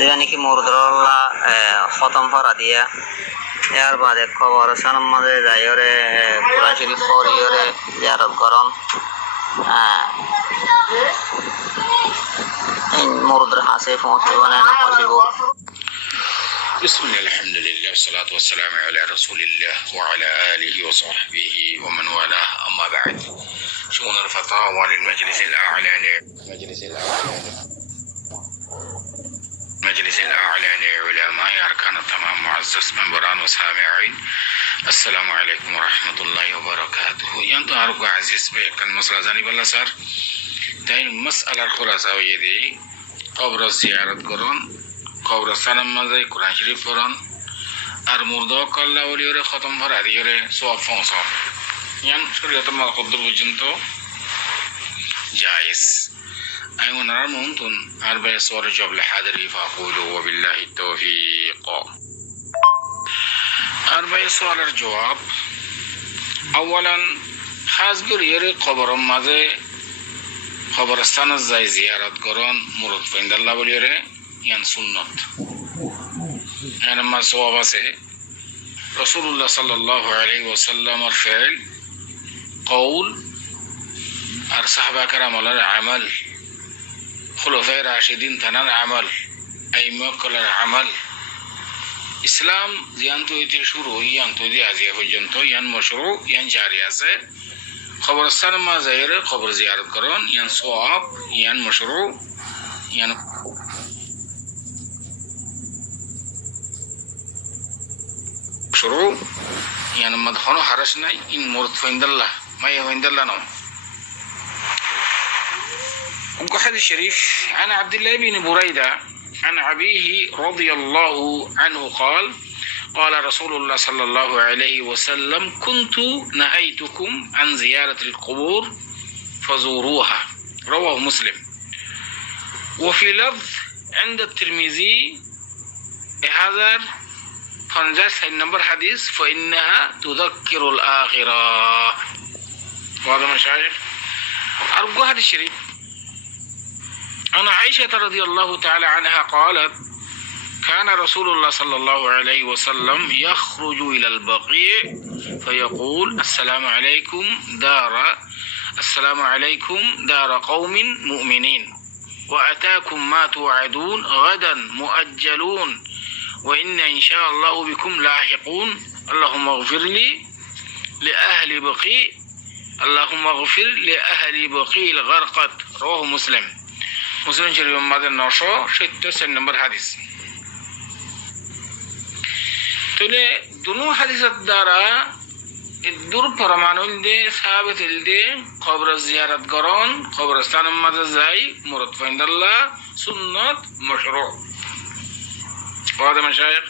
यानी कि मुर्दरल्ला खत्म फरा दिया यार बाद खबर सनम मजे जाइरे कुरान शरीफ पढ़िरे जियारत करन इन मुर्दर हासे पहुंचबो ना पहुंचबो बिस्मिल्लाह अल्हम्दुलिल्लाह वस्सलातु वस्सलामु अला रसूलिल्लाह व अला आलिहि व सहबिहि व मन वाला अम्मा बाद शुन الفتاوى للمجلس الأعلى لعلماء أركان التمام معزز منبران وسامعين السلام عليكم ورحمة الله وبركاته ينتو أرجو عزيز بك المسألة زاني بالله صار تاين مسألة الخلاصة ويدي قبر الزيارة قرون قبر السنة مزاي قرآن شريف قرون আর মুর্দা কাল্লা ওলিয়রে খতম ভরা দিয়রে সওয়াব ফংসব ইয়ান শরীয়ত মা কদ্দুর পর্যন্ত জায়েজ أي ونرى ممتن أربع صور جبل حاضري فأقولوا وبالله التوفيق أربع صور الجواب أولا خاص يري قبر ماذا قبرستان الزاي زيارة قرون مرد فإن الله بليري ين سنة يعني ما صوابه سه رسول الله صلى الله عليه وسلم الفعل قول الصحابة كرام الله عمل خلفاء راشدين تنان عمل أئمة كلر عمل إسلام يانتو يتي شروع يانتو دي عزيه فجنتو يان مشروع يان جاري আছে خبرستان ما زائر خبر زيارت করুন يان صواب يان مشروع يان مشروع يان مدخنو حرش নাই إن مرد فإن الله ما يفإن الله نو حديث الشريف عن عبد الله بن بريدة عن أبيه رضي الله عنه قال قال رسول الله صلى الله عليه وسلم كنت نهيتكم عن زيارة القبور فزوروها رواه مسلم وفي لفظ عند الترمذي هذا 50 نمبر حديث فإنها تذكر الآخرة وهذا مشايخ أرجو هذا الشريف أنا عائشة رضي الله تعالى عنها قالت كان رسول الله صلى الله عليه وسلم يخرج إلى البقيع فيقول السلام عليكم دار قوم مؤمنين وأتاكم ما توعدون غدا مؤجلون وإن إن شاء الله بكم لاحقون اللهم اغفر لأهل بقيع الغرقد رواه مسلم মুসলিম শরীফ আমাদের 976 নম্বর হাদিস তাহলে দুনো হাদিসের দ্বারা দূর পরমাণুল দে সাহাবাত দে কবর জিয়ারত করন কবরস্থান মাঝে যাই মুরদ ফাইন্দাল্লাহ সুন্নাত মাশরু ওয়াদা মাশায়েখ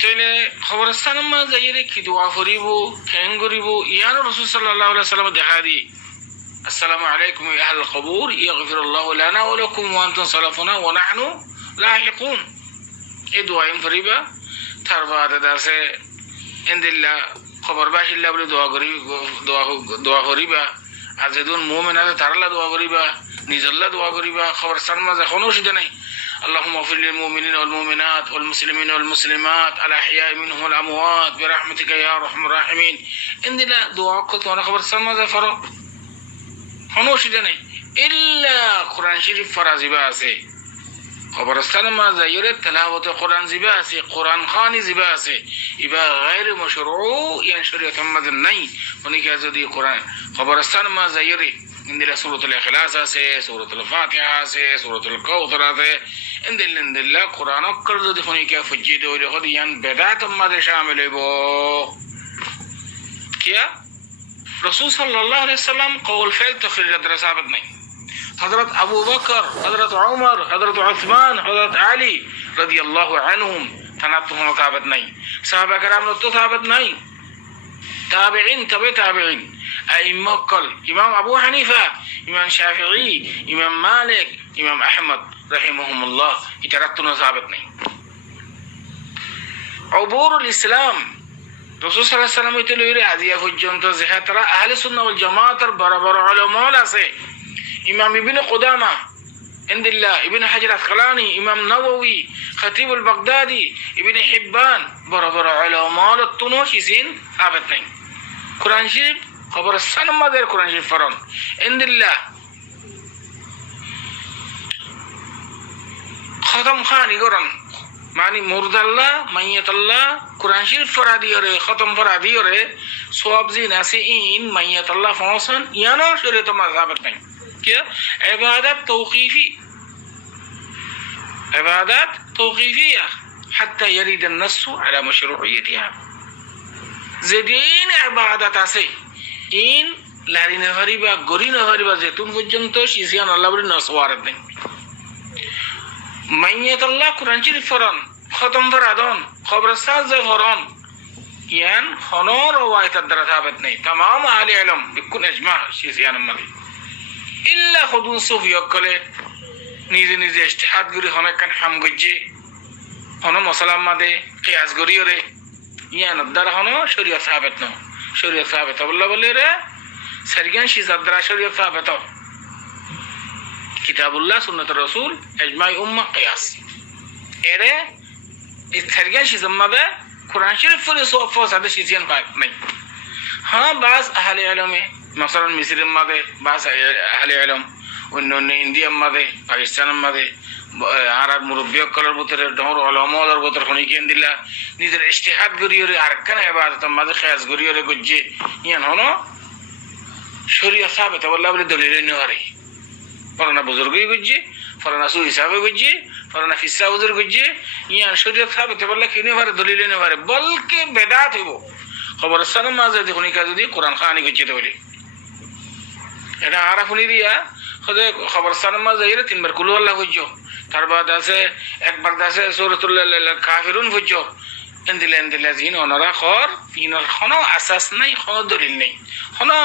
তাহলে কবরস্থান মাঝে যাইরে কি দোয়া করিব কেন করিব ইয়া রাসূল সাল্লাল্লাহু আলাইহি ওয়াসাল্লাম দেখা দি السلام عليكم يا أهل القبور يغفر الله لنا ولكم وأنتم سلفنا ونحن لاحقون دعاء فريبا تربى درسه عند الله خبر باش الله بل دعاء غريبا عزدون مؤمنات ترى الله دعاء غريبا نزل الله دعاء غريبا خبر سلمى زخنوش دني اللهم اغفر للمؤمنين والمؤمنات والمسلمين والمسلمات الأحياء منهم والأموات برحمتك يا أرحم الراحمين عند الله دعاء قلت وانا خبر سلمى زفرا অনুষ্ঠিত নেই ইল্লা কোরআন শরীফ ফরাজিবা আছে কবরস্থান মা যাইরে তেলাওয়াত কোরআন জিবা আছে কোরআন খানি জিবা আছে ইবা গায়র মাশরু ইয়ান শরীয়ত আমাদের নাই অনেকে যদি কোরআন কবরস্থান মা যাইরে ইন্দিলা সূরাতুল ইখলাস আছে সূরাতুল ফাতিহা আছে সূরাতুল কাউসার আছে ইন্দিল্লা কোরআন অক্ষর যদি অনেকে ফজিদ হইলে হদিয়ান বেদাত আমাদের শামিল হইব কিয়া رسول صلى الله عليه وسلم قول فعل تخريج درسابت نہیں حضرت ابو بکر حضرت عمر حضرت عثمان حضرت علی رضی اللہ عنہم تناتهم ثابت نہیں صحابہ کرام تو ثابت نہیں تابعین تبع تابعین ائمہ کل امام ابو حنیفہ امام شافعی امام مالک امام احمد رحمهم الله اترتنا ثابت نہیں عبور الاسلام রাসূল সাল্লাল্লাহু আলাইহি ওয়াসাল্লাম হইতে লইরে আজিয়া পর্যন্ত যারা আহলে সুন্নাহ ওয়াল জামাতের বড় বড় উলামা আছে ইমাম ইবনে কুদামা ইনদিল্লাহ, ইবনে হাজার আসকালানি, ইমাম নববী, খতিবুল বাগদাদি, ইবনে হিব্বান, বড় বড় উলামার তুনো শিসিন সাবিত নাই। কোরআন শরীফ কবরস্থান মাদের কোরআন শরীফ ফরন ইনদিল্লাহ খতম খানি গরন মানে মুরদাল্লাহ মাইয়াতাল্লাহ কোরআন শরীফ ফরাদি ওরে খতম ফরাদি ওরে সওয়াব জিন আছে ইন মাইয়াতাল্লাহ ফওসন ইয়ানো শরীয়ত মাযহাবত নাই কি ইবাদত তওকিফি عبادات توقيفية حتى يريد النص على مشروعيتها زدين عبادات আছে ইন লারি নহরি বা গরি নহরি বা যেতুন পর্যন্ত শিসিয়ান আল্লাহ বলি নসওয়ারত নেই মাইয়াতাল্লাহ কোরআন শরীফ ফরন খতম ফরাদন কবরস্থান যে ফরন ইয়ান হনর ওয়াইতার দ্বারা সাবিত নেই तमाम আহলে ইলম বিকুন ইজমা শিসিয়ান মালি ইল্লা খুদুন সুফি অকলে নিজে নিজে ইজতিহাদ করি অনেক কান হাম গজ্জে হন মুসলমান মাদে কিয়াস করি রে ইয়ান দ্বারা হন শরীয়ত সাবিত ন শরীয়ত সাবিত বললা বলে রে সরগান শিজাত দ্বারা শরীয়ত সাবিত কিতাবুল্লাহ সুন্নাত রাসূল ইজমাই উম্মাহ কিয়াস এরে এই সরগান শিজাত মাদে কোরআন শরীফ ফলে সোফা সাদে শিজিয়ান পায় নাই হ্যাঁ বাস আহলে ইলমে মাসালান মিসরের মাদে বাস আহলে ইলম অন্য অন্য ইন্ডিয়ার মাঝে পাকিস্তানের মাঝে আরব মুরব্বিয়কলের ভিতরে ডর অলমলের ভিতরে খনিকেন দিলা নিজের ইজতিহাদ করিয়ে আর কেন ইবাদতের মাঝে কিয়াস করিয়ে গজ্জে ইয়ান হনো শরীয়ত সাবিত আল্লাহ বলে দলিল নরে ফরনা বুজুর্গই গজ্জে ফরনা সু হিসাবে গজ্জে ফরনা ফিসা বুজুর্গ গজ্জে ইয়ান শরীয়ত সাবিত আল্লাহ কিনে পারে দলিল নরে বলকে বেদাত হইব কবরস্থানের মাঝে খনিকা যদি কোরআন খানি গজ্জে বলে এটা আরাফুনি দিয়া খবরস্থানের মাঝে যাইলে তিনবার কুলু আল্লাহ বুঝছো তারপর আছে একবার আছে সূরাতুল কাফিরুন বুঝছো এন্দিলে জিন ওনারা খর ইনার কোনো আসাস নাই কোনো দলিল নেই কোনো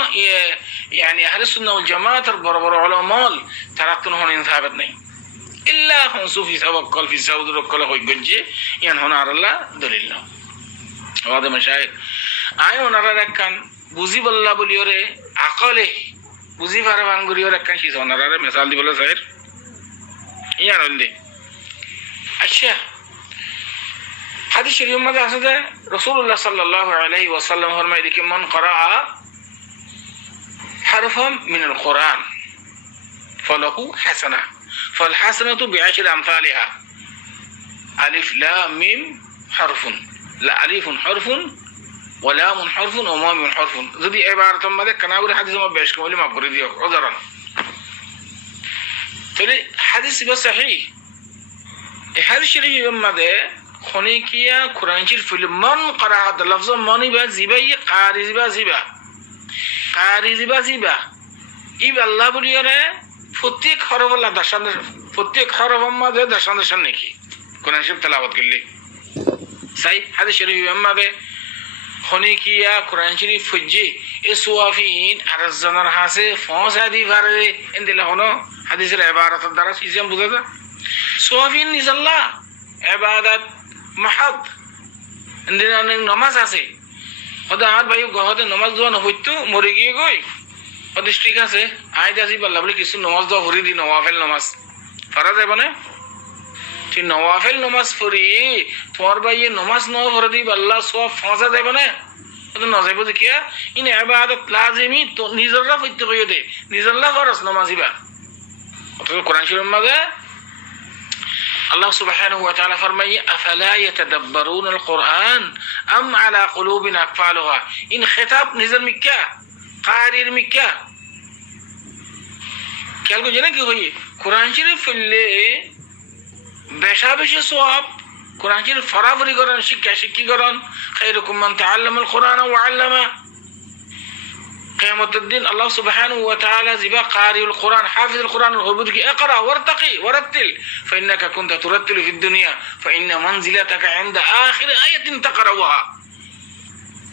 يعني اهل السنه والجماعه বড় বড় উলামাল তারা তো হন সাবিত নাই ইল্লা হুন সুফি তাওয়াক্কুল ফি সাউদুর কল হই গজ্জে ইয়ান হন আল্লাহ দলিল না ওয়াদা মাশায়েখ আয় ওনারা রাখান বুঝি বল্লা বলিওরে আকলে বুঝি পারে বাঙ্গুরিও রাখান শিস ওনারা মিসাল দিবলে স্যার ইয়ান হলদে আচ্ছা হাদিস শরীফের মধ্যে আছে যে রাসূলুল্লাহ সাল্লাল্লাহু আলাইহি ওয়াসাল্লাম ফরমায় যে মান করা حرفا من القرآن فله حسنة فالحسنة بعشر أمثالها ألف لام ميم حرف لا ألف حرف ولام حرف وميم حرف ذي عبارة ما ذكر كنا أقول حديث ما بيش كمالي ما بقول ذي عذرا تلي حديث بس صحيح هذا الشيء ما ذا خنيكيا قرآن شريف من قرأ هذا اللفظ ماني بزيبا قاري زيبا কারি জিবা ইব আল্লাহ বলিয়ারে প্রত্যেক হরফ আল্লাহ দর্শনের প্রত্যেক হরফ মাঝে দর্শন নাকি কোরআন শরীফ তেলাওয়াত করলে সাই হাদিস শরীফ মাঝে খনিকিয়া কোরআন শরীফ ফুজি এ সুয়াফিন আরজনার হাসে ফসা দি পারে এন্দিলা হনো হাদিসের ইবারতের দ্বারা সিজম বুঝা যায় সুয়াফিন নিজাল্লাহ ইবাদত মাহাদ এন্দিলা নামাজ আছে ওদের আর ভাই গহতে নমাজ দেওয়া নহইতো মরে গিয়ে গই ওদের ঠিক আছে আইজ আসি পারলাম বলে কিছু নমাজ দেওয়া ভরি দি নওয়াফেল নমাজ পারা যাবে না তুই নওয়াফেল নমাজ পড়ি তোমার ভাই নমাজ নওয়া ভরে দি আল্লাহ সব ফাঁসা যাবে না ওদের ন যাইব দেখিয়া ইন ইবাদত লাজিমি তো নিজররা পড়তে কইও দে নিজরলা ফরজ নমাজিবা অথচ কোরআন শরীফের মাঝে الله سبحانه وتعالى فرمي أفلا يتدبرون القرآن أم على قلوب أقفالها إن خطاب نزل مكة قارير مكة كالكو جنة كي هي قرآن شريف اللي بشابش صواب قرآن شريف فرافري قرآن شكي قرآن خيركم من تعلم القرآن وعلمه قيامة الدين الله سبحانه وتعالى زبا قارئ القرآن حافظ القرآن الغربتك اقرأ وارتقي ورتل فإنك كنت ترتل في الدنيا فإن منزلتك عند آخر آية تقرأها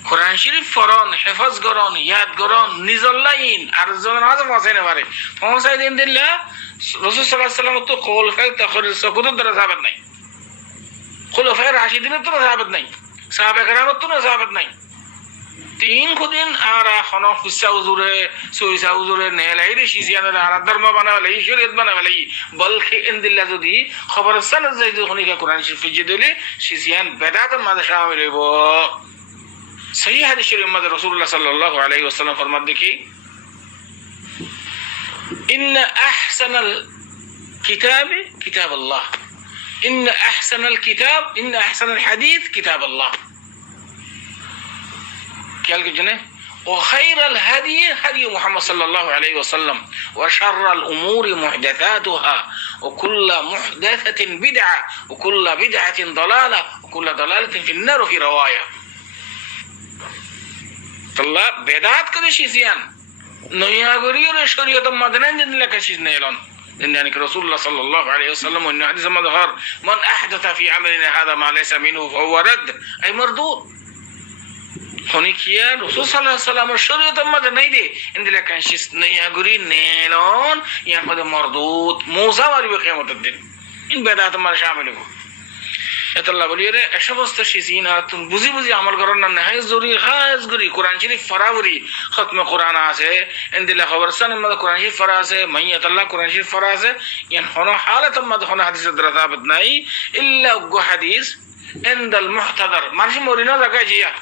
قرآن شريف فران حفظ قرآن ياد قرآن نزل لين أرزون هذا ما سينا باري فما سيدين دين الله رسول صلى الله عليه وسلم تو قول فعل تخرج سكوت در ثابت نہیں قول فعل راشدين تو ثابت نہیں صحابہ کرام تو ثابت نہیں তিন খুদিন আর এখন হুসা উজুরে সুইসা উজুরে নেলাই রে সিজিয়ানের আর ধর্ম বানালে শরীয়ত বানালে বলকে ইনদিল্লা যদি খবর সান যাই যখন কোরআন শরীফ দিলে সিজিয়ান বেদাতের মাঝে শামিল হইব সহিহ হাদিস শরীফের মধ্যে রাসূলুল্লাহ সাল্লাল্লাহু আলাইহি ওয়াসাল্লাম ফরমান দেখি ইন্না আহসানাল কিতাবি কিতাবুল্লাহ ইন্না আহসানাল কিতাব ইন্না আহসানাল হাদিস কিতাবুল্লাহ খেয়াল করছেন وخير الهدي هدي محمد صلى الله عليه وسلم وشر الأمور محدثاتها وكل محدثة بدعة وكل بدعة ضلالة وكل ضلالة في النار في رواية الله بدعات كده شيئا نيا غرير شريعة مدنين جن لك شيء نيلون يعني رسول الله صلى الله عليه وسلم وإن حديث مظهر من أحدث في عملنا هذا ما ليس منه فهو رد أي مردود হনিকিয়া রাসূল সাল্লাল্লাহু আলাইহি ওয়াসাল্লামের শরীয়তের মধ্যে নাই দে ইনদিলা কানশিস নয়া গুরি নেলন ইয়ার মধ্যে মরদুদ মুসা মারিবে কিয়ামতের দিন ইন বেদাত মার শামিল হবো এতল্লাহ বলিয়ে রে সমস্ত শিজিন আর তুমি বুঝি বুঝি আমল করার না নাই জরুরি খাস গুরি কোরআন শরীফ ফরাবরি খতমে কোরআন আছে ইনদিলা খবরসানের মধ্যে কোরআন শরীফ ফরা আছে মাইয়াতাল্লাহ কোরআন শরীফ ফরা আছে ইয়ান হনো হালাতের মধ্যে হনো হাদিসের দ্বারা সাবিত নাই ইল্লা গো হাদিস ইনদাল মুহতাদার মানুষ মরিনো জায়গায় জিয়া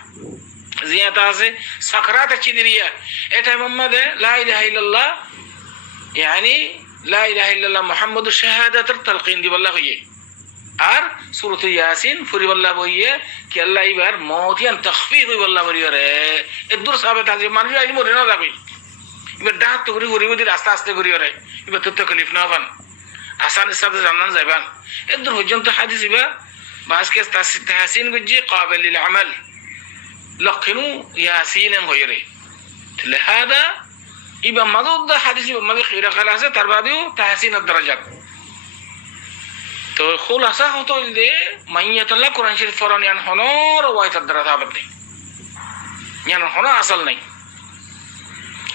জিয়াতা আছে সাকরাত চিদিরিয়া এটা মোহাম্মদে লা ইলাহা ইল্লাল্লাহ يعني لا اله الا الله محمد شهادة التلقين دي والله هي আর সূরা ইয়াসিন ফুরি والله হইয়ে কি আল্লাহ ইবার মওতিয়ান তাখফীফ والله বলিরে এদুর সাহাবে তাজি মানুষ আই মরে না যাবে ইবার ডাক তো ঘুরি ঘুরি আস্তে আস্তে ঘুরি রে ইবার তো তাকলিফ না বান আসানের সাথে জানান যাবেন এদুর পর্যন্ত হাদিস ইবা বাসকে তাহসিন গুজি قابل للعمل لقنوا ياسين غيره لهذا يبقى مضد حديث يبقى مضي خير خلاصه ترباديو تحسين الدرجات تو خلاصه هتو اللي من يتلا قران شريف فران يعني هنور روايه الدرجات بدي يعني هنا اصل نہیں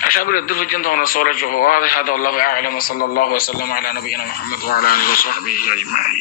اشابر الدر جنت هنا صوره جو هذا الله اعلم صلى الله وسلم على نبينا محمد وعلى اله وصحبه اجمعين.